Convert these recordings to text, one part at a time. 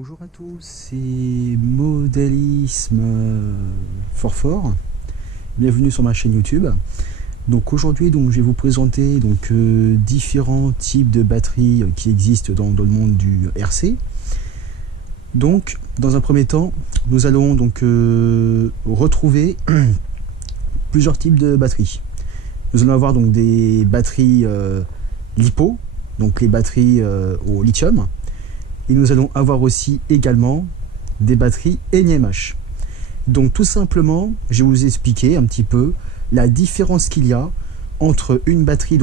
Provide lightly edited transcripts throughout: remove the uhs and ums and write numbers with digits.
Bonjour à tous, c'est Modélisme Fort. Bienvenue sur ma chaîne YouTube. Donc aujourd'hui, je vais vous présenter différents types de batteries qui existent dans le monde du RC. Donc, dans un premier temps, nous allons retrouver plusieurs types de batteries. Nous allons avoir des batteries LiPo, donc les batteries au lithium. Et nous allons avoir aussi également des batteries NiMH. Donc tout simplement, je vais vous expliquer un petit peu la différence qu'il y a entre une batterie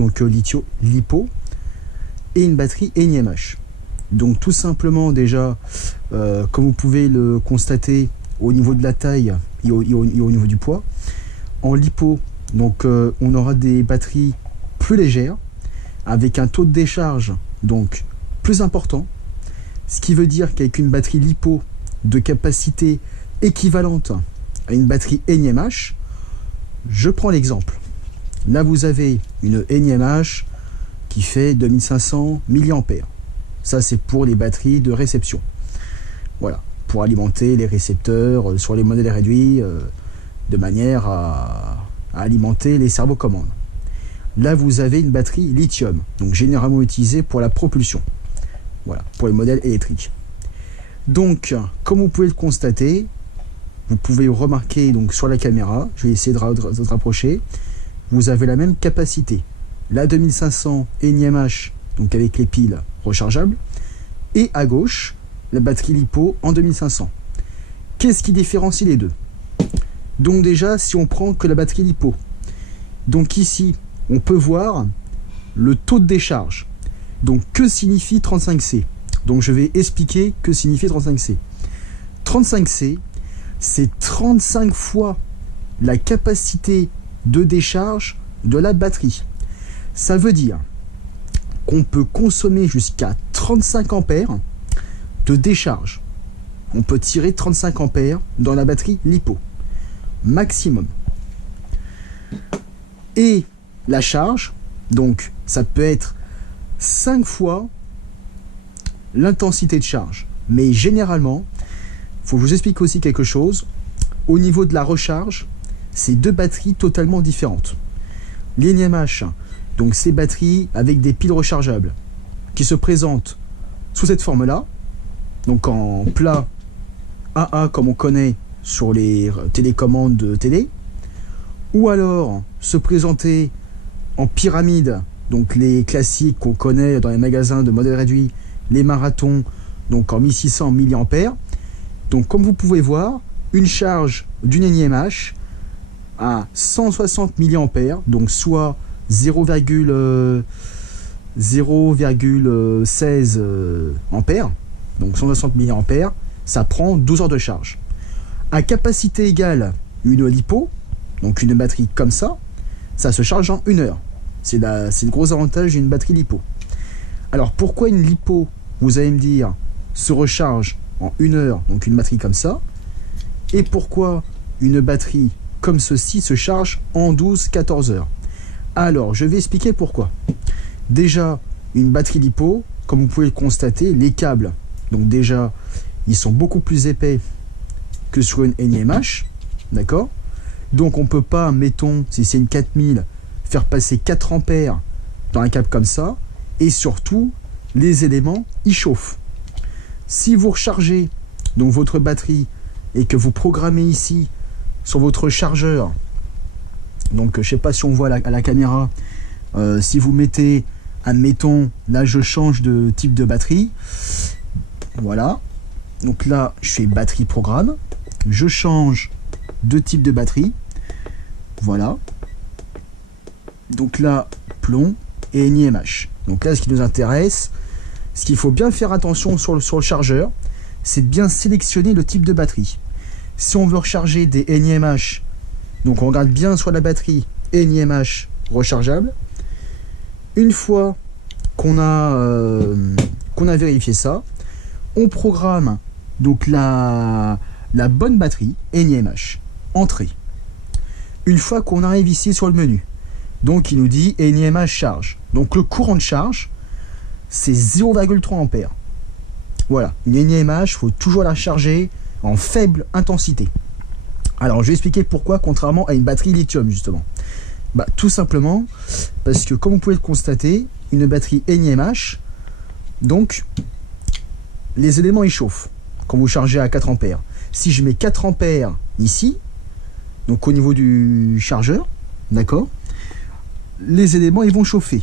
LiPo et une batterie NiMH. Donc tout simplement déjà, comme vous pouvez le constater au niveau de la taille et au niveau du poids, en LiPo, on aura des batteries plus légères avec un taux de décharge plus important. Ce qui veut dire qu'avec une batterie LiPo de capacité équivalente à une batterie NiMH, je prends l'exemple. Là, vous avez une NiMH qui fait 2500 mAh. Ça, c'est pour les batteries de réception. Voilà, pour alimenter les récepteurs sur les modèles réduits de manière à alimenter les servocommandes. Là, vous avez une batterie lithium, donc généralement utilisée pour la propulsion. Voilà, pour les modèles électriques. Donc, comme vous pouvez le constater, vous pouvez remarquer sur la caméra, je vais essayer de rapprocher, vous avez la même capacité. La 2500 NiMH, avec les piles rechargeables, et à gauche, la batterie LiPo en 2500. Qu'est-ce qui différencie les deux? Donc déjà, si on prend que la batterie LiPo, ici, on peut voir le taux de décharge. Donc, que signifie 35C? Donc, je vais expliquer que signifie 35C. 35C, c'est 35 fois la capacité de décharge de la batterie. Ça veut dire qu'on peut consommer jusqu'à 35 ampères de décharge. On peut tirer 35 ampères dans la batterie LiPo. Maximum. Et la charge, ça peut être 5 fois l'intensité de charge. Mais généralement, il faut que je vous explique aussi quelque chose. Au niveau de la recharge, c'est deux batteries totalement différentes. Les NiMH, ces batteries avec des piles rechargeables, qui se présentent sous cette forme-là, en plat AA comme on connaît sur les télécommandes de télé, ou alors se présenter en pyramide, les classiques qu'on connaît dans les magasins de modèles réduits, les marathons, en 1600 mAh. Comme vous pouvez voir, une charge d'une NiMH à 160 mAh, soit 0,16 ampères, 160 mAh, ça prend 12 heures de charge. À capacité égale, une LiPo, une batterie comme ça se charge en 1 heure. C'est le gros avantage d'une batterie LiPo. Alors pourquoi une LiPo, vous allez me dire, se recharge en 1 heure, une batterie comme ça, et pourquoi une batterie comme ceci se charge en 12-14 heures? Alors je vais expliquer pourquoi. Déjà, une batterie LiPo, comme vous pouvez le constater, les câbles, déjà, ils sont beaucoup plus épais que sur une NiMH, d'accord? Donc on ne peut pas, mettons, si c'est une 4000, faire passer 4 ampères dans un câble comme ça, et surtout, les éléments y chauffent. Si vous rechargez votre batterie et que vous programmez ici sur votre chargeur, je ne sais pas si on voit à la caméra, si vous mettez, admettons, là je change de type de batterie, voilà, là je fais batterie programme, je change de type de batterie, voilà. Là, plomb et NiMH. Là, ce qui nous intéresse, ce qu'il faut bien faire attention sur le chargeur, c'est de bien sélectionner le type de batterie. Si on veut recharger des NiMH, on regarde bien sur la batterie NiMH rechargeable. Une fois qu'on a vérifié ça, on programme la bonne batterie NiMH. Entrée. Une fois qu'on arrive ici sur le menu, il nous dit NiMH charge. Le courant de charge, c'est 0,3 ampères. Voilà, une NiMH, il faut toujours la charger en faible intensité. Alors, je vais expliquer pourquoi, contrairement à une batterie lithium, justement. Bah, tout simplement, parce que comme vous pouvez le constater, une batterie NiMH, donc, les éléments ils chauffent quand vous chargez à 4 ampères. Si je mets 4 ampères ici, donc au niveau du chargeur, d'accord, les éléments ils vont chauffer.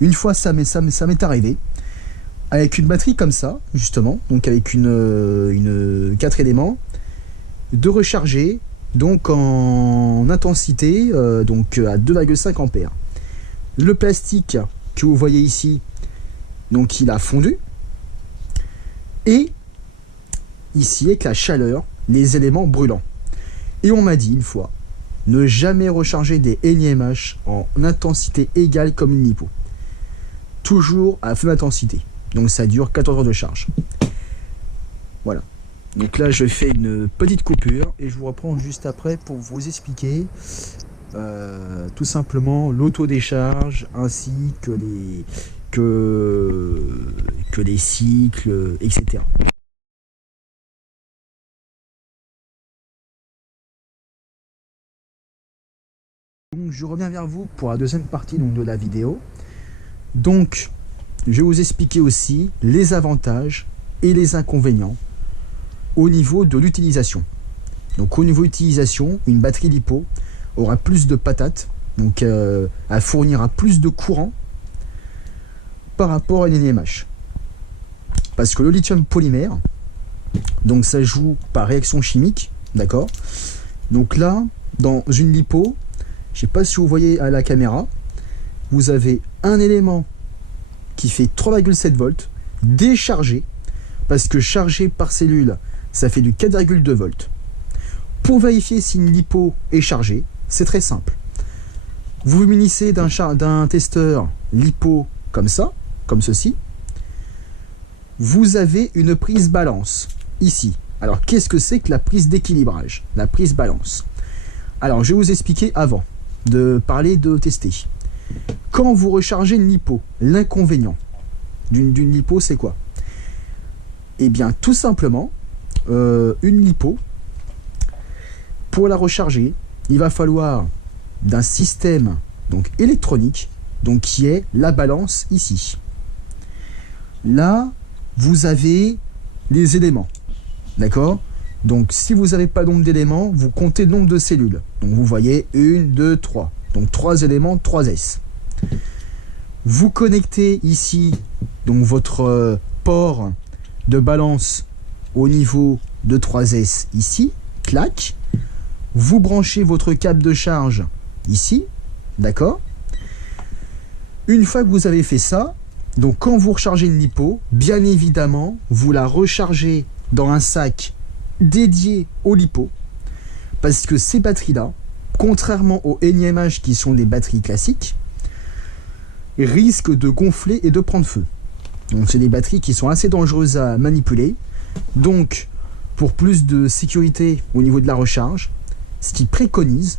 Une fois ça m'est arrivé, avec une batterie comme ça, justement, donc avec une 4 éléments, de recharger donc en intensité, donc à 2,5 ampères. Le plastique que vous voyez ici, donc il a fondu, et ici avec la chaleur, les éléments brûlants. Et on m'a dit une fois, ne jamais recharger des NiMH en intensité égale comme une lipo. Toujours à faible intensité. Donc ça dure 14 heures de charge. Voilà. Donc là je fais une petite coupure et je vous reprends juste après pour vous expliquer tout simplement l'autodécharge ainsi que les cycles, etc. Donc je reviens vers vous pour la deuxième partie donc, de la vidéo. Donc je vais vous expliquer aussi les avantages et les inconvénients au niveau de l'utilisation. Donc au niveau utilisation, une batterie lipo aura plus de patates, donc elle fournira plus de courant par rapport à une NiMH. Parce que le lithium polymère, donc ça joue par réaction chimique, d'accord. Donc là, dans une lipo, je ne sais pas si vous voyez à la caméra, vous avez un élément qui fait 3,7 volts déchargé, parce que chargé par cellule, ça fait du 4,2 volts. Pour vérifier si une lipo est chargée, c'est très simple. Vous vous munissez d'un testeur lipo comme ça, comme ceci. Vous avez une prise balance ici. Alors qu'est-ce que c'est que la prise d'équilibrage? La prise balance. Alors je vais vous expliquer avant de parler de tester. Quand vous rechargez une lipo, l'inconvénient d'une lipo c'est quoi? Eh bien tout simplement, une lipo, pour la recharger, il va falloir d'un système donc électronique, donc qui est la balance ici. Là, vous avez les éléments, d'accord? Donc si vous n'avez pas nombre d'éléments, vous comptez le nombre de cellules. Donc vous voyez 1, 2, 3. Donc 3 éléments, 3S. Vous connectez ici donc votre port de balance au niveau de 3S ici, clac. Vous branchez votre câble de charge ici, d'accord? Une fois que vous avez fait ça, donc quand vous rechargez une lipo, bien évidemment, vous la rechargez dans un sac dédié au lipo, parce que ces batteries-là, contrairement aux NiMH qui sont des batteries classiques, risquent de gonfler et de prendre feu. Donc c'est des batteries qui sont assez dangereuses à manipuler. Donc pour plus de sécurité au niveau de la recharge, ce qu'ils préconisent,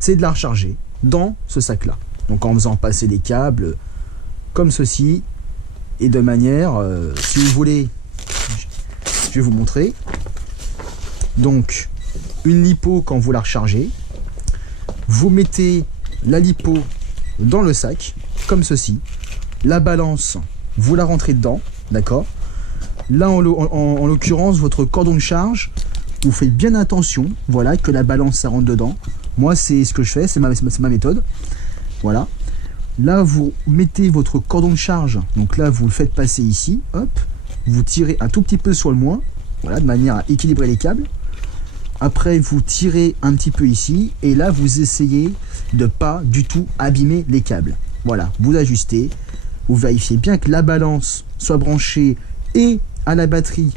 c'est de la recharger dans ce sac-là. Donc en faisant passer des câbles comme ceci, et de manière, si vous voulez, je vais vous montrer. Donc une lipo, quand vous la rechargez, vous mettez la lipo dans le sac, comme ceci. La balance, vous la rentrez dedans, d'accord. Là, en l'occurrence, votre cordon de charge, vous faites bien attention, voilà, que la balance, ça rentre dedans. Moi, c'est ce que je fais, c'est ma méthode. Voilà. Là, vous mettez votre cordon de charge, donc là, vous le faites passer ici, hop. Vous tirez un tout petit peu sur le moins, voilà, de manière à équilibrer les câbles. Après, vous tirez un petit peu ici, et là, vous essayez de pas du tout abîmer les câbles. Voilà, vous ajustez, vous vérifiez bien que la balance soit branchée et à la batterie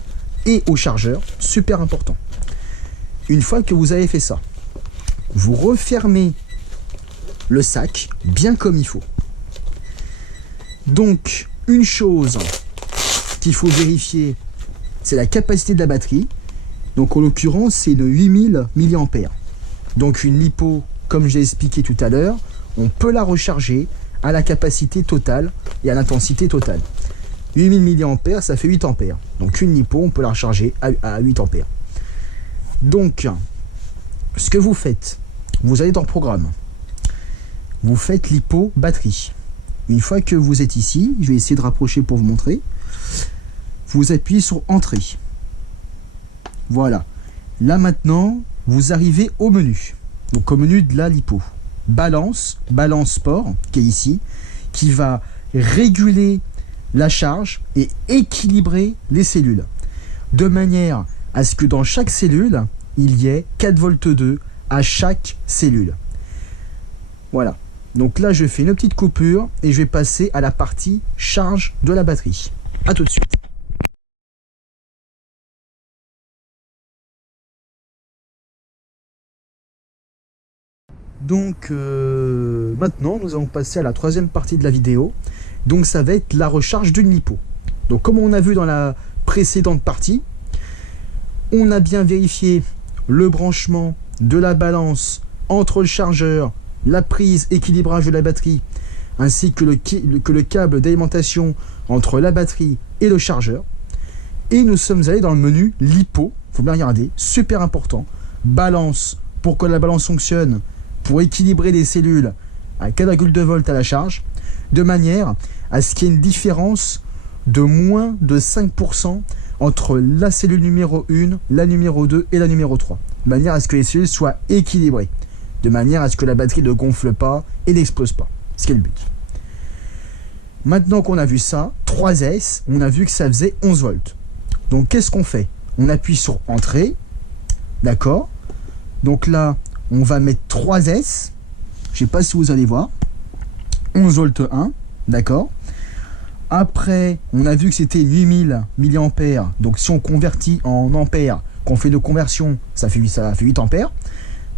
et au chargeur, super important. Une fois que vous avez fait ça, vous refermez le sac bien comme il faut. Donc, une chose qu'il faut vérifier, c'est la capacité de la batterie. Donc en l'occurrence, c'est de 8000 mAh. Donc une lipo, comme je l'ai expliqué tout à l'heure, on peut la recharger à la capacité totale et à l'intensité totale. 8000 mAh, ça fait 8 ampères. Donc une lipo, on peut la recharger à 8 ampères. Donc, ce que vous faites, vous allez dans Programme. Vous faites lipo batterie. Une fois que vous êtes ici, je vais essayer de rapprocher pour vous montrer. Vous appuyez sur Entrée. Voilà. Là maintenant, vous arrivez au menu. Donc au menu de la lipo. Balance sport, qui est ici, qui va réguler la charge et équilibrer les cellules. De manière à ce que dans chaque cellule, il y ait 4,2 V à chaque cellule. Voilà. Donc là, je fais une petite coupure et je vais passer à la partie charge de la batterie. A tout de suite. Donc maintenant, nous allons passer à la troisième partie de la vidéo. Donc ça va être la recharge d'une lipo. Donc comme on a vu dans la précédente partie, on a bien vérifié le branchement de la balance entre le chargeur, la prise équilibrage de la batterie, ainsi que le câble d'alimentation entre la batterie et le chargeur. Et nous sommes allés dans le menu lipo, il faut bien regarder, super important, balance, pour que la balance fonctionne, pour équilibrer les cellules à 4,2 volts à la charge, de manière à ce qu'il y ait une différence de moins de 5% entre la cellule numéro 1, la numéro 2 et la numéro 3, de manière à ce que les cellules soient équilibrées, de manière à ce que la batterie ne gonfle pas et n'explose pas, ce qui est le but. Maintenant qu'on a vu ça, 3S, on a vu que ça faisait 11 volts. Donc qu'est-ce qu'on fait? On appuie sur Entrée, d'accord? Donc là, on va mettre 3S, je ne sais pas si vous allez voir, 11 volts 1, d'accord? Après, on a vu que c'était 8000 mAh, donc si on convertit en ampères, qu'on fait de conversion, ça fait 8 ampères.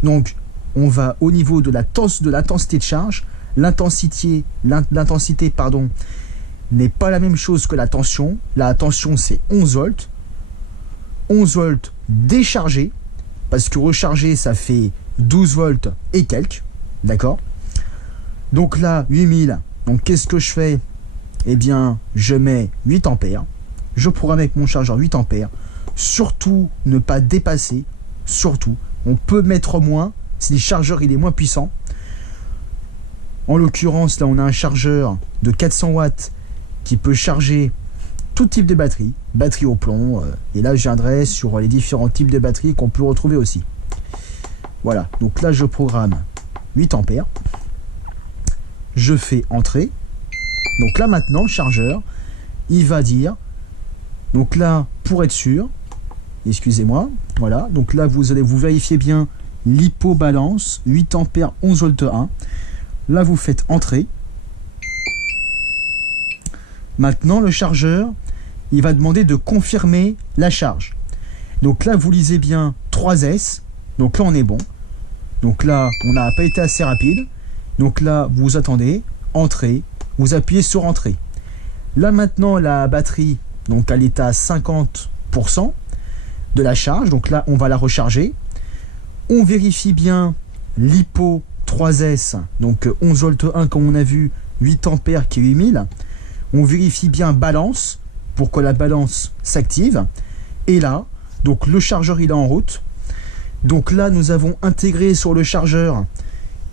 Donc, on va au niveau de l'intensité de charge. L'intensité, n'est pas la même chose que la tension. La tension, c'est 11 volts. 11 volts déchargé, parce que rechargé, ça fait 12 volts et quelques, d'accord? Donc là, 8000, donc qu'est-ce que je fais? Eh bien, je mets 8 ampères. Je programme avec mon chargeur 8 ampères. Surtout, ne pas dépasser. Surtout, on peut mettre moins si le chargeur il est moins puissant. En l'occurrence, là, on a un chargeur de 400 watts qui peut charger tout type de batterie. Batterie au plomb. Et là, je viendrai sur les différents types de batteries qu'on peut retrouver aussi. Voilà. Donc là, je programme 8 ampères. Je fais Entrée. Donc là maintenant, le chargeur, il va dire, donc là, pour être sûr, excusez-moi, voilà, donc là, vous allez vous vérifier bien lipo balance, 8 ampères, 11 volts 1. Là, vous faites Entrée. Maintenant, le chargeur, il va demander de confirmer la charge. Donc là, vous lisez bien 3S, donc là, on est bon. Donc là, on n'a pas été assez rapide. Donc là, vous attendez, Entrée. Vous appuyez sur Entrée. Là maintenant, la batterie, donc elle est à 50% de la charge. Donc là, on va la recharger. On vérifie bien lipo 3S, donc 11 volts 1 comme on a vu, 8 ampères qui est 8000. On vérifie bien balance pour que la balance s'active. Et là, donc le chargeur il est en route. Donc là, nous avons intégré sur le chargeur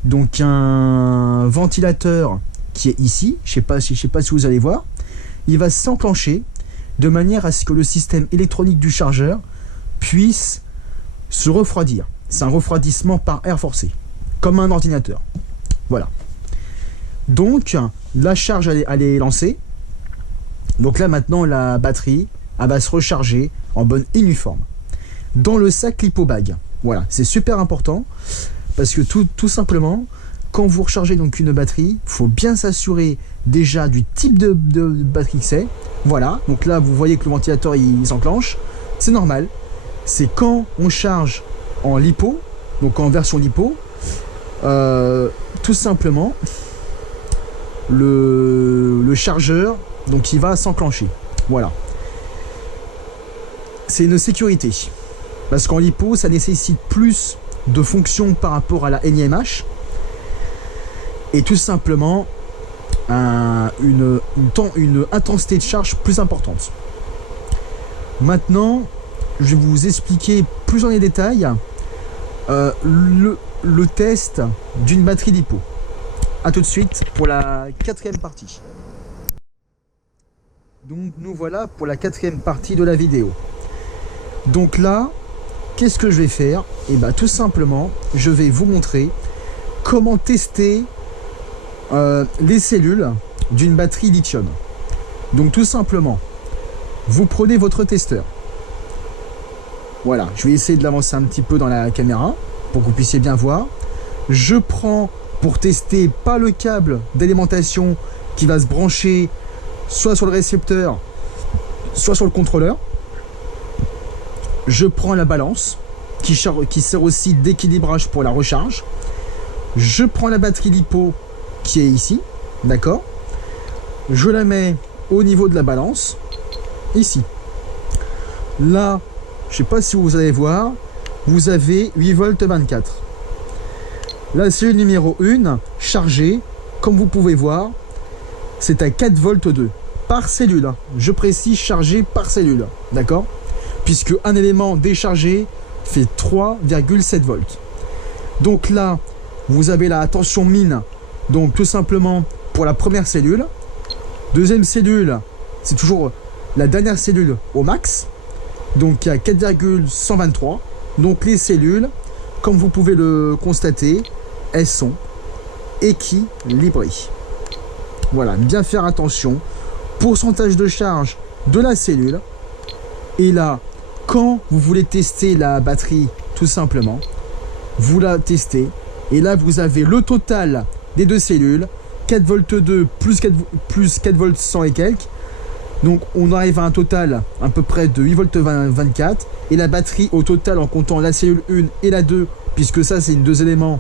donc un ventilateur qui est ici, je sais pas si vous allez voir, il va s'enclencher de manière à ce que le système électronique du chargeur puisse se refroidir. C'est un refroidissement par air forcé, comme un ordinateur. Voilà. Donc, la charge, elle est lancée. Donc là, maintenant, la batterie, elle va se recharger en bonne uniforme. Dans le sac LipoBag. Voilà, c'est super important, parce que tout simplement, quand vous rechargez donc une batterie, il faut bien s'assurer déjà du type de batterie que c'est. Voilà, donc là vous voyez que le ventilateur il s'enclenche. C'est normal. C'est quand on charge en lipo, donc en version lipo, tout simplement le chargeur donc il va s'enclencher. Voilà. C'est une sécurité. Parce qu'en lipo, ça nécessite plus de fonctions par rapport à la NiMH. Et tout simplement, une intensité de charge plus importante. Maintenant, je vais vous expliquer plus en détail le test d'une batterie LiPo. A tout de suite pour la quatrième partie. Donc nous voilà pour la quatrième partie de la vidéo. Donc là, qu'est-ce que je vais faire? Et bien tout simplement, je vais vous montrer comment tester les cellules d'une batterie lithium. Donc tout simplement, vous prenez votre testeur. Voilà, je vais essayer de l'avancer un petit peu dans la caméra pour que vous puissiez bien voir. Je prends pour tester pas le câble d'alimentation qui va se brancher soit sur le récepteur, soit sur le contrôleur. Je prends la balance qui sert aussi d'équilibrage pour la recharge. Je prends la batterie LiPo qui est ici, d'accord. Je la mets au niveau de la balance, ici. Là, je ne sais pas si vous allez voir, vous avez 8 volts 24. La cellule numéro 1, chargée, comme vous pouvez voir, c'est à 4 volts 2 par cellule. Je précise chargé par cellule, d'accord? Puisque un élément déchargé fait 3,7 volts. Donc là, vous avez la tension mine, donc tout simplement pour la première cellule. Deuxième cellule, c'est toujours la dernière cellule au max, donc à 4,123. Donc les cellules, comme vous pouvez le constater, elles sont équilibrées. Voilà, bien faire attention. Pourcentage de charge de la cellule. Et là, quand vous voulez tester la batterie, tout simplement, vous la testez. Et là, vous avez le total des deux cellules, 4 volts 2 plus 4 volts 100 et quelques. Donc on arrive à un total à peu près de 8 volts 24. Et la batterie au total, en comptant la cellule 1 et la 2, puisque ça c'est deux éléments,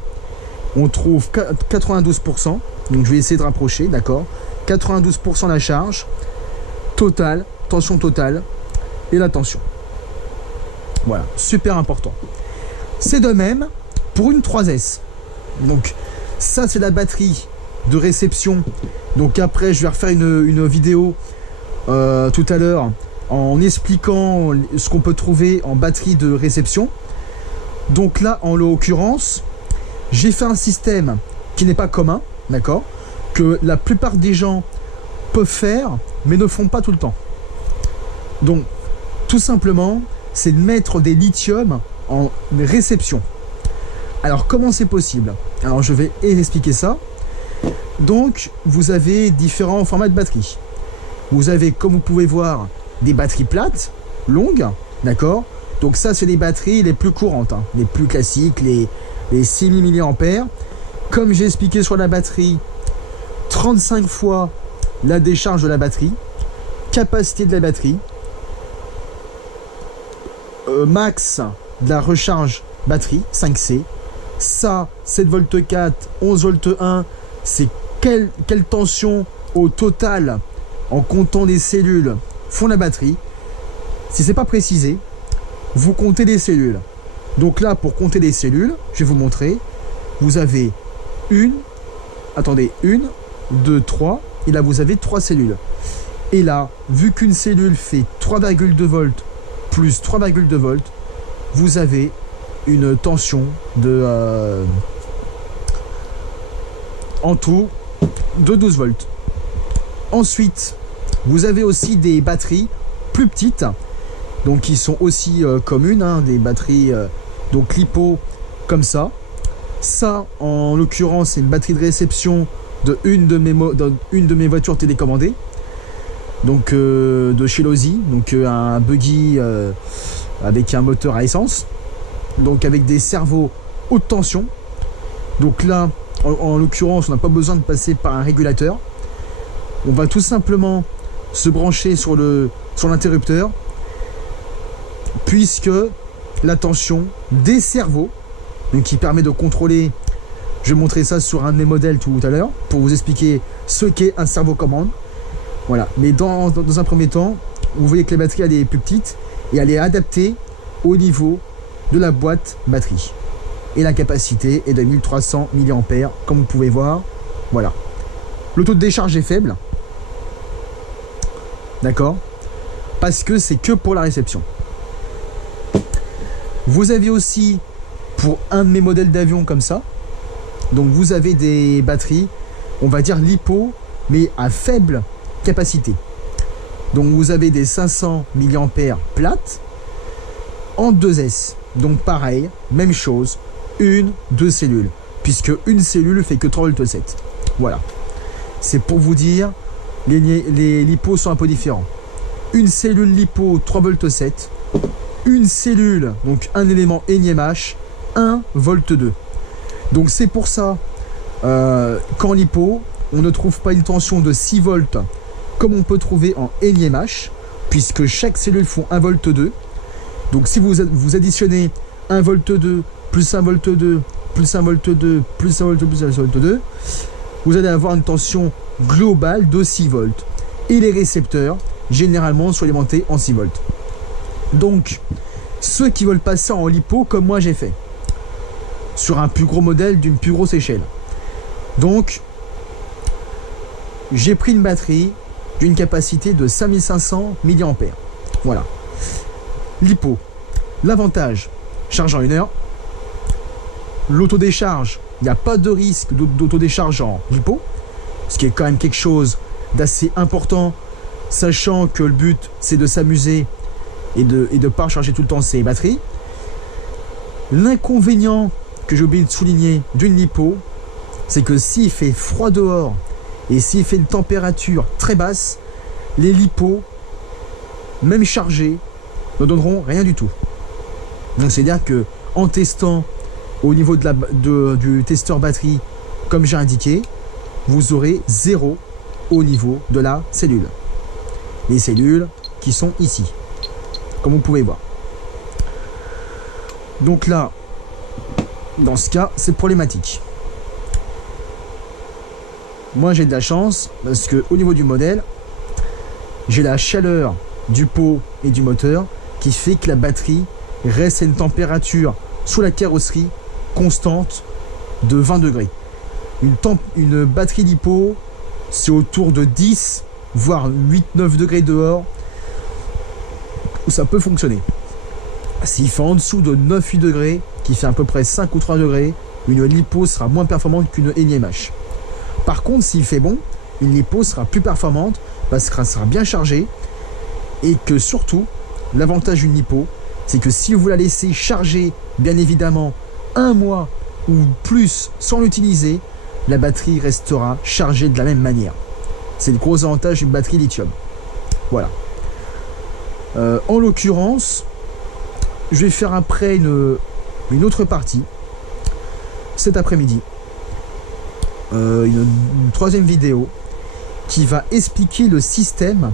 on trouve 92%. Donc je vais essayer de rapprocher, d'accord. 92% la charge totale, tension totale et la tension. Voilà, super important. C'est de même pour une 3S. Donc ça c'est la batterie de réception. Donc après je vais refaire une vidéo tout à l'heure en expliquant ce qu'on peut trouver en batterie de réception. Donc là en l'occurrence j'ai fait un système qui n'est pas commun, d'accord, que la plupart des gens peuvent faire mais ne font pas tout le temps. Donc tout simplement c'est de mettre des lithiums en réception. Alors comment c'est possible? Alors je vais expliquer ça. Donc vous avez différents formats de batteries. Vous avez, comme vous pouvez voir, des batteries plates, longues, d'accord. Donc ça c'est les batteries les plus courantes, hein, les plus classiques, les 6000 mAh. Comme j'ai expliqué sur la batterie, 35 fois la décharge de la batterie, capacité de la batterie, max de la recharge batterie, 5C. Ça, 7 volts 4, 11 volts 1, c'est quelle tension au total en comptant les cellules font la batterie. Si c'est pas précisé, vous comptez les cellules. Donc là, pour compter les cellules, je vais vous montrer. Vous avez une, 2, 3, et là vous avez 3 cellules. Et là, vu qu'une cellule fait 3,2 volts plus 3,2 volts, vous avez une tension de en tout de 12 volts. Ensuite, vous avez aussi des batteries plus petites, donc qui sont aussi communes, hein, des batteries donc LiPo comme ça. Ça, en l'occurrence, c'est une batterie de réception de une de mes voitures télécommandées, donc de chez Losi, donc un buggy avec un moteur à essence, donc avec des servos haute tension. Donc là, en l'occurrence, on n'a pas besoin de passer par un régulateur. On va tout simplement se brancher sur l'interrupteur, puisque la tension des servos, donc qui permet de contrôler, je vais montrer ça sur un de mes modèles tout à l'heure pour vous expliquer ce qu'est un servo commande. Voilà, mais dans un premier temps, vous voyez que la batterie elle est plus petite et elle est adaptée au niveau de la boîte batterie. Et la capacité est de 1300 mAh, comme vous pouvez voir. Voilà. Le taux de décharge est faible. D'accord? Parce que c'est que pour la réception. Vous avez aussi, pour un de mes modèles d'avion comme ça, donc vous avez des batteries, on va dire lipo, mais à faible capacité. Donc vous avez des 500 mAh plates en 2S. Donc pareil, même chose, deux cellules, puisque une cellule fait que 3,7 V. Voilà. C'est pour vous dire, les lipos sont un peu différents. Une cellule lipo 3,7 V, une cellule, donc un élément énième H, 1,2 V. Donc c'est pour ça qu'en lipo, on ne trouve pas une tension de 6 volts comme on peut trouver en énième H, puisque chaque cellule font 1,2 V. Donc si vous additionnez 1,2 V plus 1,2 V plus 1,2 V plus 1,2 V plus 1,2 V, vous allez avoir une tension globale de 6 volts. Et les récepteurs, généralement, sont alimentés en 6 volts. Donc, ceux qui veulent passer en lipo, comme moi j'ai fait, sur un plus gros modèle d'une plus grosse échelle. Donc, j'ai pris une batterie d'une capacité de 5500 mAh. Voilà. Lipo. L'avantage, charge en 1 heure. L'autodécharge, il n'y a pas de risque d'autodécharge en lipo, ce qui est quand même quelque chose d'assez important, sachant que le but c'est de s'amuser et de pas recharger tout le temps ses batteries. L'inconvénient que j'ai oublié de souligner d'une lipo, c'est que s'il fait froid dehors et s'il fait une température très basse, les lipos, même chargés, ne donneront rien du tout. Donc c'est-à-dire que en testant au niveau du testeur batterie, comme j'ai indiqué, vous aurez 0 au niveau de la cellule. Les cellules qui sont ici, comme vous pouvez voir. Donc là, dans ce cas, c'est problématique. Moi, j'ai de la chance parce que au niveau du modèle, j'ai la chaleur du pot et du moteur qui fait que la batterie reste à une température sous la carrosserie constante de 20 degrés. Une batterie lipo, c'est autour de 10, voire 8-9 degrés dehors, où ça peut fonctionner. S'il fait en dessous de 9-8 degrés, qui fait à peu près 5 ou 3 degrés, une lipo sera moins performante qu'une énième H. Par contre, s'il fait bon, une lipo sera plus performante parce qu'elle sera bien chargée et que surtout, l'avantage d'une lipo, c'est que si vous la laissez charger, bien évidemment, 1 mois ou plus sans l'utiliser, la batterie restera chargée de la même manière. C'est le gros avantage d'une batterie lithium. Voilà. En l'occurrence, je vais faire après une autre partie cet après-midi. Une troisième vidéo qui va expliquer le système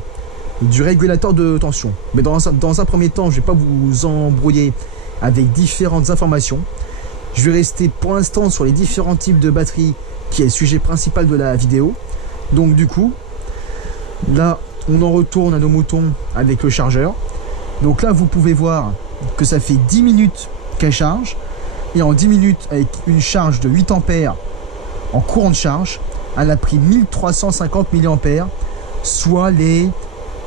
du régulateur de tension. Mais dans un premier temps, je ne vais pas vous embrouiller avec différentes informations. Je vais rester pour l'instant sur les différents types de batteries qui est le sujet principal de la vidéo. Donc du coup, là, on en retourne à nos moutons avec le chargeur. Donc là, vous pouvez voir que ça fait 10 minutes qu'elle charge. Et en 10 minutes, avec une charge de 8 ampères en courant de charge, elle a pris 1350 mAh, soit les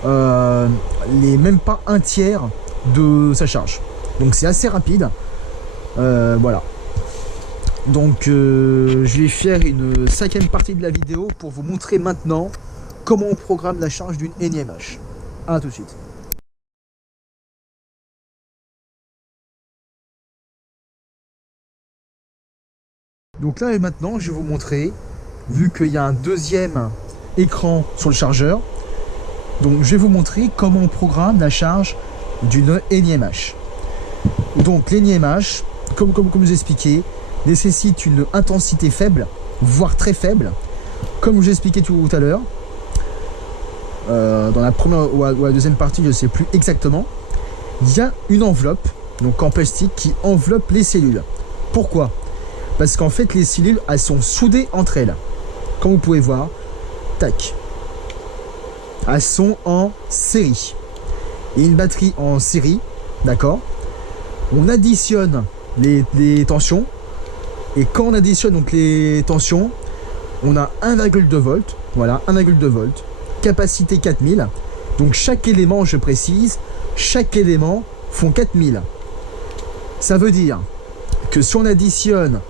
même pas un tiers de sa charge. Donc c'est assez rapide. Voilà. Donc je vais faire une 5e partie de la vidéo pour vous montrer maintenant comment on programme la charge d'une énième H. A tout de suite. Donc là et maintenant, je vais vous montrer, vu qu'il y a un deuxième écran sur le chargeur, donc je vais vous montrer comment on programme la charge d'une énième H. Donc l'énième H, comme je vous expliquais, nécessite une intensité faible, voire très faible, comme je vous ai expliqué tout à l'heure. Dans la première ou la deuxième partie, je ne sais plus exactement. Il y a une enveloppe, donc en plastique, qui enveloppe les cellules. Pourquoi ? Parce qu'en fait, les cellules, elles sont soudées entre elles. Comme vous pouvez voir, tac. Elles sont en série. Et une batterie en série, d'accord ? On additionne les tensions. Et quand on additionne donc les tensions, On a 1,2 volts, voilà, 1,2 volts, capacité 4000. Donc chaque élément, je précise, chaque élément font 4000. Ça veut dire que si on additionne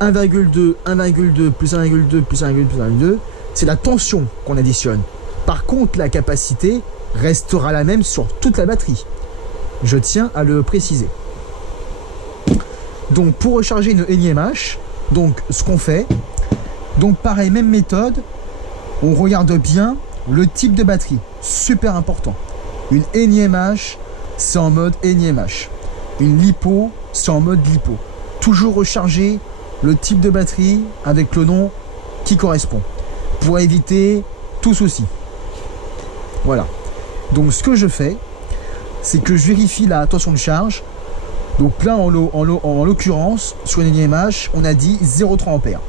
1,2, 1,2, plus 1,2, plus 1,2, plus 1,2, c'est la tension qu'on additionne. Par contre, la capacité restera la même sur toute la batterie. Je tiens à le préciser. Donc pour recharger une NiMH, donc ce qu'on fait, donc pareil, même méthode, on regarde bien le type de batterie, super important. Une NiMH, c'est en mode NiMH. Une LiPo, c'est en mode LiPo. Toujours recharger le type de batterie avec le nom qui correspond, pour éviter tout souci. Voilà. Donc ce que je fais, c'est que je vérifie la tension de charge. Donc là, en l'occurrence, sur une NiMH, on a dit 0,3 ampères.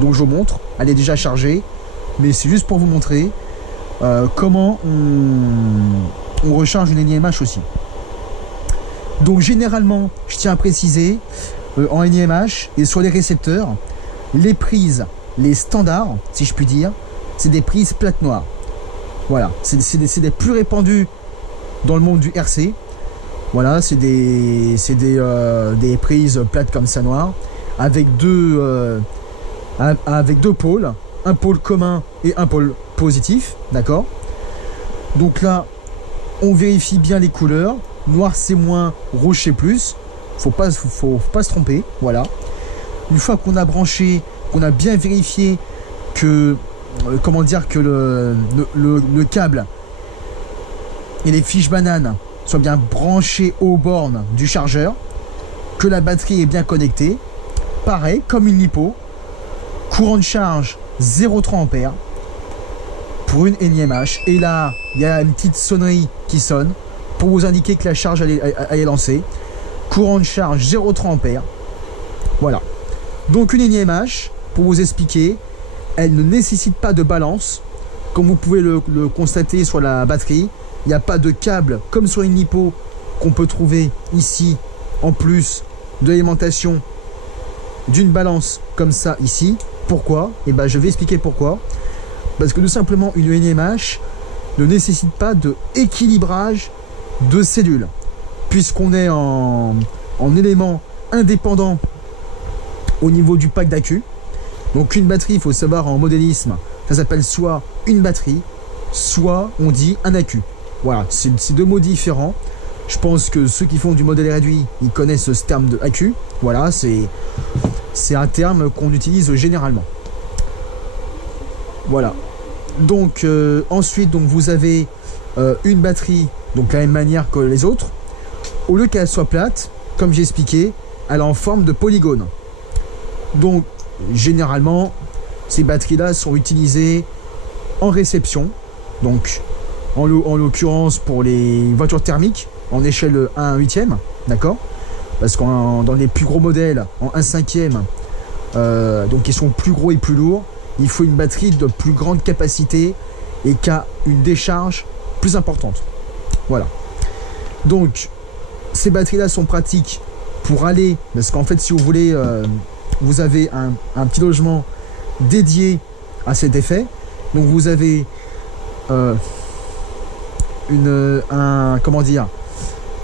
Donc je vous montre, elle est déjà chargée, mais c'est juste pour vous montrer comment on recharge une NiMH aussi. Donc généralement, je tiens à préciser, en NiMH et sur les récepteurs, les prises, les standards, si je puis dire, c'est des prises plates noires. Voilà, c'est des plus répandus dans le monde du RC. Voilà, c'est des prises plates comme ça noires, avec deux pôles, un pôle commun et un pôle positif, d'accord. Donc là, on vérifie bien les couleurs. Noir c'est moins, rouge c'est plus. Faut pas se tromper, voilà. Une fois qu'on a branché, qu'on a bien vérifié que, comment dire, que le câble et les fiches bananes soient bien branchés aux bornes du chargeur, que la batterie est bien connectée, pareil, comme une LiPo, courant de charge 0,3 ampères pour une NiMH. Et là, il y a une petite sonnerie qui sonne pour vous indiquer que la charge est lancée. Courant de charge 0,3 ampères. Voilà. Donc une NiMH, pour vous expliquer, elle ne nécessite pas de balance. Comme vous pouvez le constater sur la batterie, il n'y a pas de câble comme sur une LiPo qu'on peut trouver ici, en plus de l'alimentation d'une balance comme ça ici. Pourquoi? Et ben je vais expliquer pourquoi. Parce que tout simplement une NiMH ne nécessite pas de équilibrage de cellules, puisqu'on est en élément indépendant au niveau du pack d'accu. Donc une batterie, il faut savoir en modélisme, ça s'appelle soit une batterie, soit on dit un accu. Voilà, c'est deux mots différents. Je pense que ceux qui font du modèle réduit, ils connaissent ce terme de accu. Voilà, c'est un terme qu'on utilise généralement. Voilà. Donc ensuite, donc vous avez une batterie, donc de la même manière que les autres. Au lieu qu'elle soit plate, comme j'ai expliqué, elle est en forme de polygone. Donc généralement, ces batteries-là sont utilisées en réception. Donc en l'occurrence pour les voitures thermiques en échelle 1/8, d'accord. Parce que dans les plus gros modèles en 1/5, donc ils sont plus gros et plus lourds, il faut une batterie de plus grande capacité et qui a une décharge plus importante. Voilà. Donc ces batteries là sont pratiques pour aller, parce qu'en fait si vous voulez, vous avez un petit logement dédié à cet effet. Donc vous avez comment dire,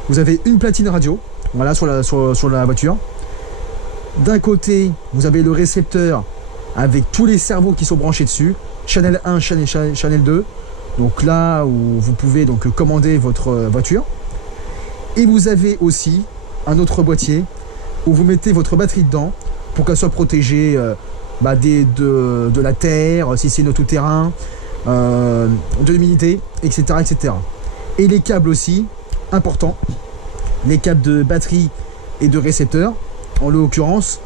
vous avez une platine radio, voilà, sur la voiture. D'un côté vous avez le récepteur avec tous les cerveaux qui sont branchés dessus, Channel 1, Channel 2, donc là où vous pouvez donc commander votre voiture. Et vous avez aussi un autre boîtier où vous mettez votre batterie dedans pour qu'elle soit protégée de la terre, si c'est une tout-terrain, de l'humidité, etc., etc. Et les câbles aussi, importants, les câbles de batterie et de récepteur, en l'occurrence,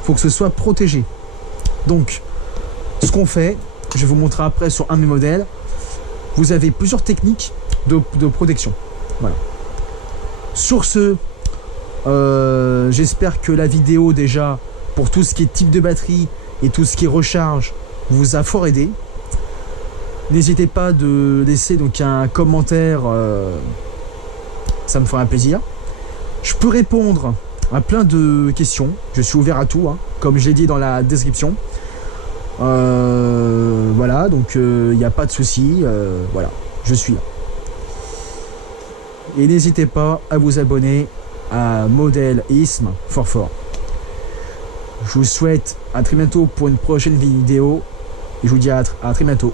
il faut que ce soit protégé. Donc, ce qu'on fait, je vais vous montrer après sur un de mes modèles, vous avez plusieurs techniques de protection. Voilà. Sur ce, j'espère que la vidéo déjà, pour tout ce qui est type de batterie et tout ce qui est recharge, vous a fort aidé. N'hésitez pas de laisser donc un commentaire, ça me fera un plaisir. Je peux répondre à plein de questions, je suis ouvert à tout, hein, comme je l'ai dit dans la description. Voilà, donc il n'y a pas de souci. Voilà, je suis là. Et n'hésitez pas à vous abonner à Modèle Ism Fort. Je vous souhaite à très bientôt pour une prochaine vidéo. Et je vous dis à très bientôt.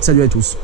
Salut à tous.